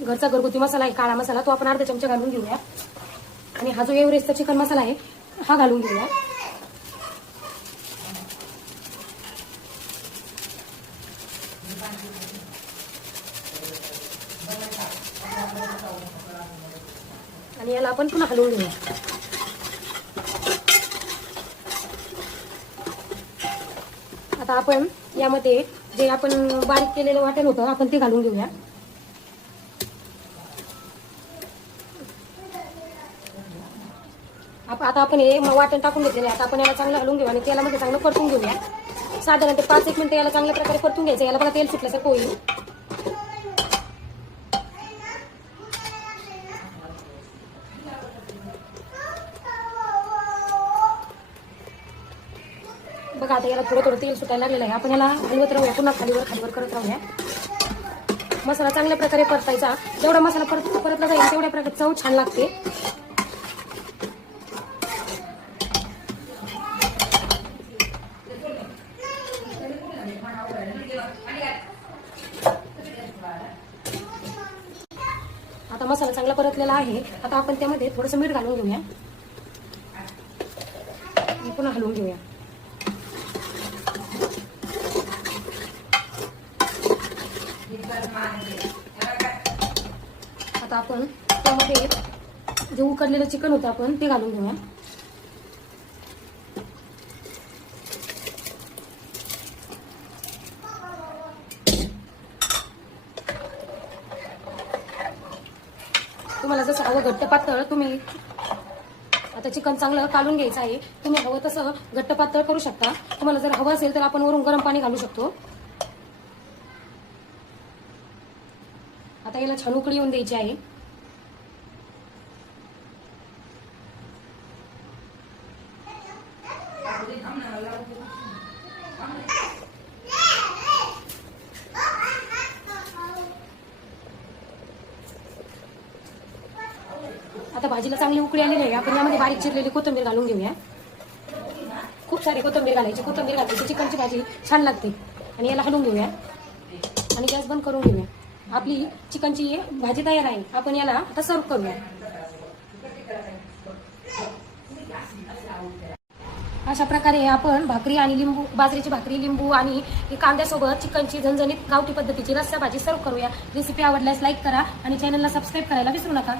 घरचा घरगुती मसाला आहे, काळा मसाला, तो आपण अर्धा चमचा घालून घेऊया. आणि हा जो एव्हरेस्टचा चिकन मसाला आहे हा घालून घेऊया. आणि याला आपण पुन्हा हलवून घेऊया. आता आपण यामध्ये जे आपण बारीक केलेलं वाटण होतं आपण ते घालून घेऊया. आता आपण हे वाटण टाकून घेतलेलं आहे. आता आपण याला चांगलं हलवून घेऊ आणि तेलामध्ये चांगलं परतून घेऊया. साधारण 5-1 मिनिटं याला चांगल्या प्रकारे परतून घ्यायचं. याला बघा तेल सुटल्यासारखं होईल. बघा आता याला थोडं थोडं तेल सुटायला लागलेलं आहे. आपण याला हलवत राहूया, पुन्हा खालीवर करत राहूया. मसाला चांगल्या प्रकारे परतायचा. जेवढा मसाला परतला जाईल तेवढ्या प्रकारे चव छान लागते. आता मसाला चांगला परतलेला आहे. आता आपण त्यामध्ये थोडंसं मीठ घालून घेऊया आणि पुन्हा हलवून घेऊया. आता आपण त्यामध्ये जे उकडलेलं चिकन होतं आपण ते घालून घेऊया. तुम्हाला जसं हवं घट्ट पातळ, तुम्ही आता चिकन चांगलं काढून घ्यायचं आहे. तुम्ही हवं तसं घट्ट पातळ करू शकता. तुम्हाला जर हवं असेल तर आपण वरून गरम पाणी घालू शकतो. आता याला छान उकळी येऊन द्यायची आहे. आता भाजीला चांगली उकळी आलेली आहे. आपण यामध्ये बारीक चिरलेली कोथिंबीर घालून घेऊया. खूप सारी कोथिंबीर घालायची. कोथिंबीर घालायची चिकनची भाजी छान लागते. आणि याला हलवून घेऊया आणि गॅस बंद करून घेऊया. आपली चिकनची भाजी तयार आहे. आपण याला आता सर्व करूया. अशा प्रकारे आपण भाकरी आणि लिंबू, बाजरीची भाकरी, लिंबू आणि कांद्यासोबत चिकनची झणझणीत गावठी पद्धतीची रस्सा भाजी सर्व करूया. रेसिपी आवडल्यास लाईक करा आणि चॅनलला सबस्क्राईब करायला विसरू नका.